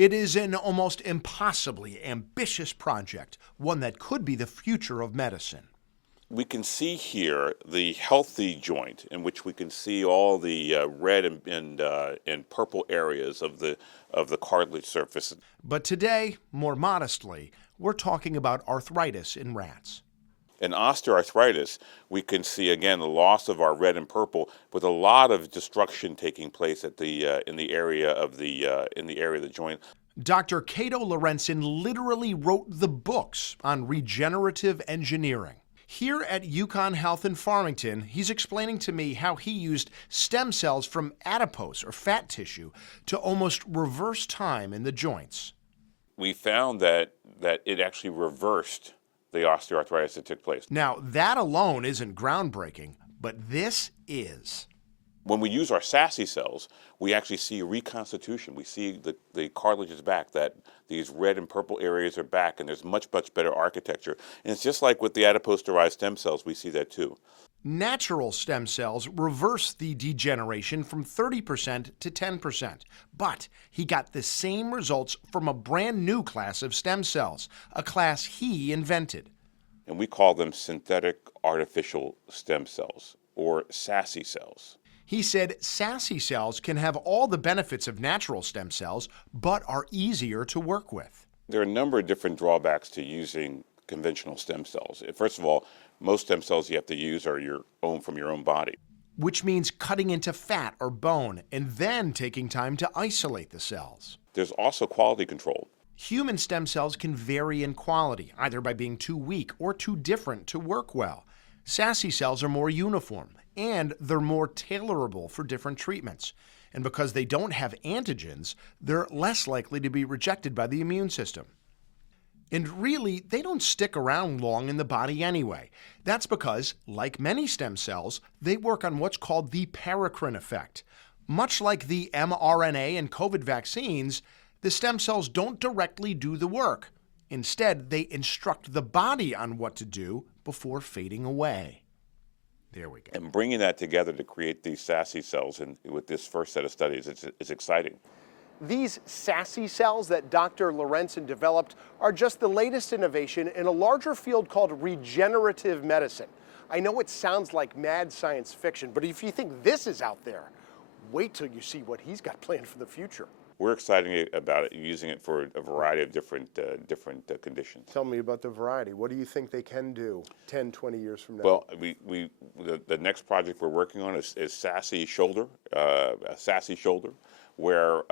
It is an almost impossibly ambitious project, one that could be the future of medicine. We can see here the healthy joint, in which we can see all the red and purple areas of the cartilage surface. But today, more modestly, we're talking about arthritis in rats. In osteoarthritis, we can see again the loss of our red and purple, with a lot of destruction taking place at the in the area of the joint. Dr. Cato Laurencin literally wrote the books on regenerative engineering. Here at UConn Health in Farmington, he's explaining to me how he used stem cells from adipose or fat tissue to almost reverse time in the joints. We found that it actually reversed the osteoarthritis that took place. Now, that alone isn't groundbreaking, but this is. When we use our SASC cells, we actually see reconstitution. We see the cartilage is back, that these red and purple areas are back, and there's much better architecture. And it's just like with the adipose-derived stem cells, we see that too. Natural stem cells reverse the degeneration from 30% to 10%, but he got the same results from a brand new class of stem cells, a class he invented. And we call them synthetic artificial stem cells, or SASC cells. He said SASC cells can have all the benefits of natural stem cells, but are easier to work with. There are a number of different drawbacks to using conventional stem cells. First of all, most stem cells you have to use are from your own body. Which means cutting into fat or bone and then taking time to isolate the cells. There's also quality control. Human stem cells can vary in quality, either by being too weak or too different to work well. SASC cells are more uniform, and they're more tailorable for different treatments. And because they don't have antigens, they're less likely to be rejected by the immune system. And really, they don't stick around long in the body anyway. That's because, like many stem cells, they work on what's called the paracrine effect. Much like the mRNA and COVID vaccines, the stem cells don't directly do the work. Instead, they instruct the body on what to do before fading away. There we go. And bringing that together to create these SASC cells with this first set of studies is exciting. These SASC cells that Dr. Laurencin developed are just the latest innovation in a larger field called regenerative medicine. I know it sounds like mad science fiction, but if you think this is out there, wait till you see what he's got planned for the future. We're excited about it, using it for a variety of different conditions. Tell me about the variety. What do you think they can do 10, 20 years from now? Well, the next project we're working on is SASC shoulder, where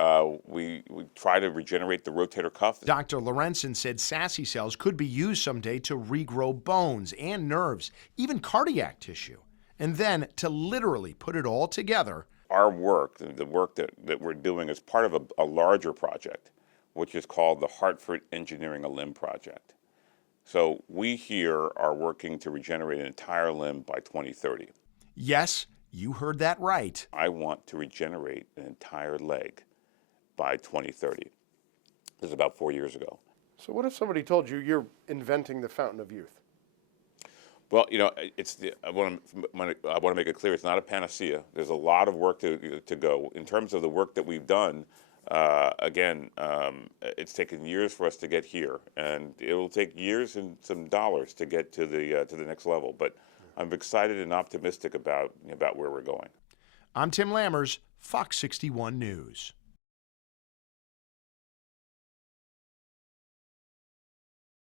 we try to regenerate the rotator cuff. Dr. Laurencin said SASC cells could be used someday to regrow bones and nerves, even cardiac tissue, and then to literally put it all together. Our work, the work that we're doing, is part of a larger project, which is called the Hartford Engineering a Limb Project. So we here are working to regenerate an entire limb by 2030. Yes, you heard that right. I want to regenerate an entire leg by 2030. This is about 4 years ago. So what if somebody told you you're inventing the fountain of youth? Well, you know, I want to make it clear, it's not a panacea. There's a lot of work to go. In terms of the work that we've done, it's taken years for us to get here, and it will take years and some dollars to get to the next level. But I'm excited and optimistic about where we're going. I'm Tim Lammers, Fox 61 News.